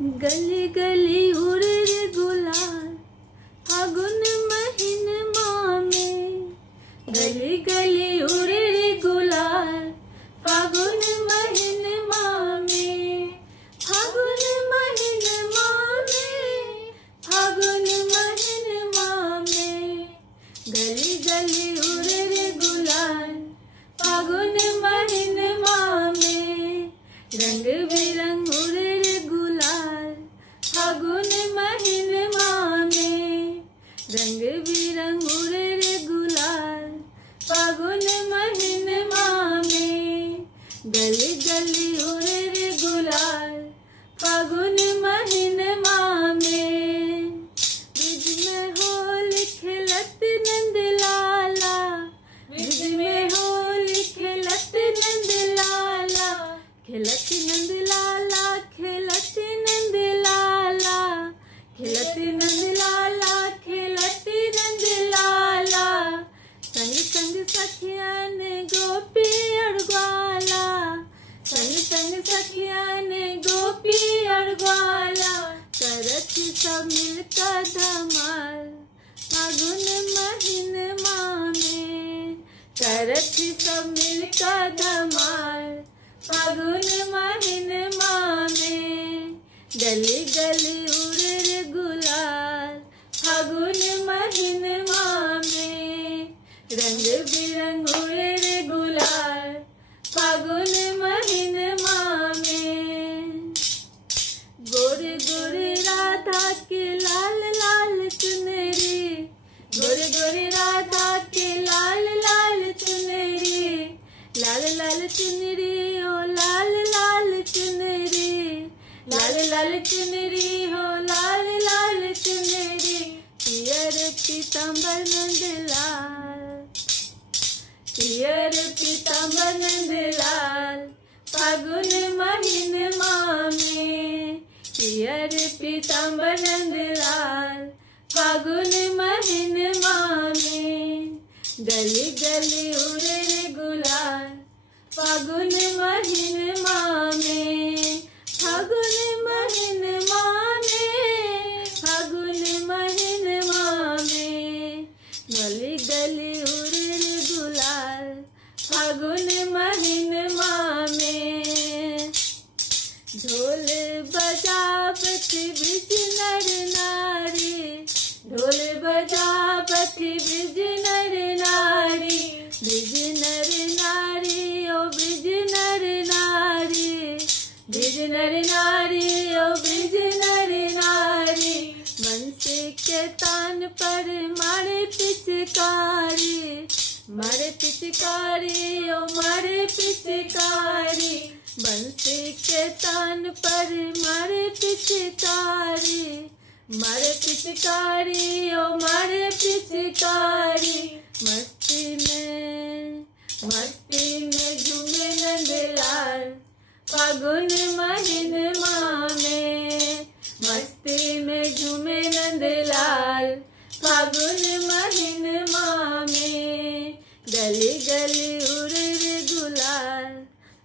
गली गली उड़े रे गुलाल फागुन महीनमा में। गली गली उड़े रे गुलाल फागुन महीनमा में। फागुन महीनमा में, फागुन महीनमा में। गली गली उड़े रे गुलाल फागुन महीनमा में। रंग बिरंग उड़े रे गुलाल फागुन महीनमा में। रंग बिरंग उड़े रे गुलाल फागुन महीनमा में। गली गली उड़े रे गुलाल फागुन महीनमा में। ब्रिज में होली खेलत नंद लाला, ब्रिज में होली खेलत नंद लाला। खेलत नंद लाला, खेलत नंद लाला, खेलत नंद लाला, खेलत नंद लाला। संग संग सखिया ने गोपी अड़ग्वाला, संग संग सखिया ने गोपी अड़ग्वाला। करत सब मिलकर धमाल फागुन महीनमा में। करत सब मिलकर धमाल फागुन महीनमा में। गली गली उड़े रे गुलाल फागुन महीनमा में। रंग बिरंग उड़े रे गुलाल फागुन महीनमा में। गोरे गोरे राधा के लाल लाल चुनरी, गोरे गोरे राधा के लाल लाल चुनरी। लाल लाल चुनरी हो लाल लाल चुनरी, लाल लाल चुनरी हो लाल लाल चुनरी। पियर पीताम्बर नंद लाल, पियर पीताम्बर नंद लाल फागुन महीनमा में। पियर पीताम्बर नंद लाल फागुन महीनमा में। गली गली उड़े रे गुलाल फागुन महीनमा में। फागुन महीनमा में, फागुन महीनमा में। गली गली उड़े रे गुलाल फागुन महीनमा में। ढोल बजावती ब्रिज नर नारी, ढोल बजावती ब्रिज नर नारी। ब्रिज नर नारी ओ ब्रिज नर नारी, ब्रिज नर नारी ओ ब्रिज नर नारी। बंसी के तान पर मारे पिचकारी, मारे पिचकारी ओ मारे पिचकारी। बंसी के तान पर मारे पिचकारी, मारे पिचकारी ओ मारे पिचकारी। मस्ती में, मस्ती में झूमे नंदलाल फागुन महीनमा में। मस्ती में झूमे नंदलाल फागुन महीनमा में। गली गली उड़े रे गुलाल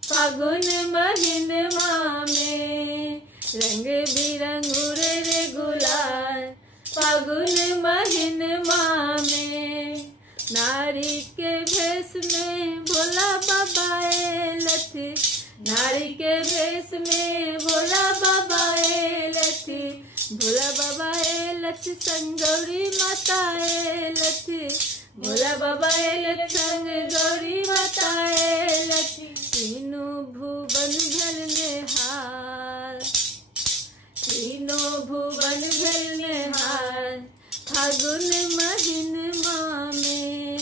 फागुन महीनमा में। रंग बिरंग उड़े रे गुलाल फागुन महीनमा में। नारी के भेष में भोला बाबा लथी, नारी के भेष में भोला बाबा लथी। भोला बाबा लथी संग गौरी माता लथी, भोला बाबा लथी संग गौरी माता लथी। तीनों भुवन भरने हाल, तीनों भुवन भरने हाल फागुन महीनमा में।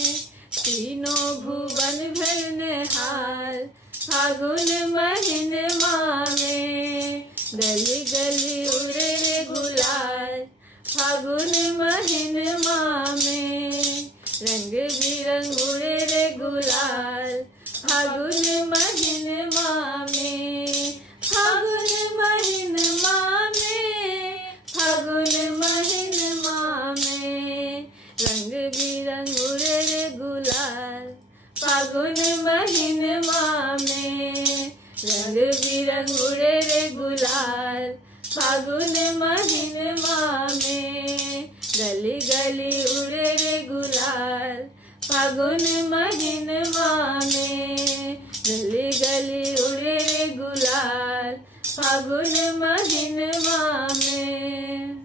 तीनों भुवन भरने हाल फागुन महीनमा में। गली गली उड़े रे गुलाल फागुन महीनमा में। रंग बिरंग उड़े रे गुलाल फागुन महीनमा में। फागुन महीनमा में, फागुन महीनमा में। रंग बिरंग उड़े रे गुलाल फागुन महीनमा में। रंग बिरंग उड़े रे गुलाल फागुन महीनमा में गली गली उड़े रे गुलाल फागुन महीनमा में गली गली उड़े रे गुलाल फागुन महीनमा में।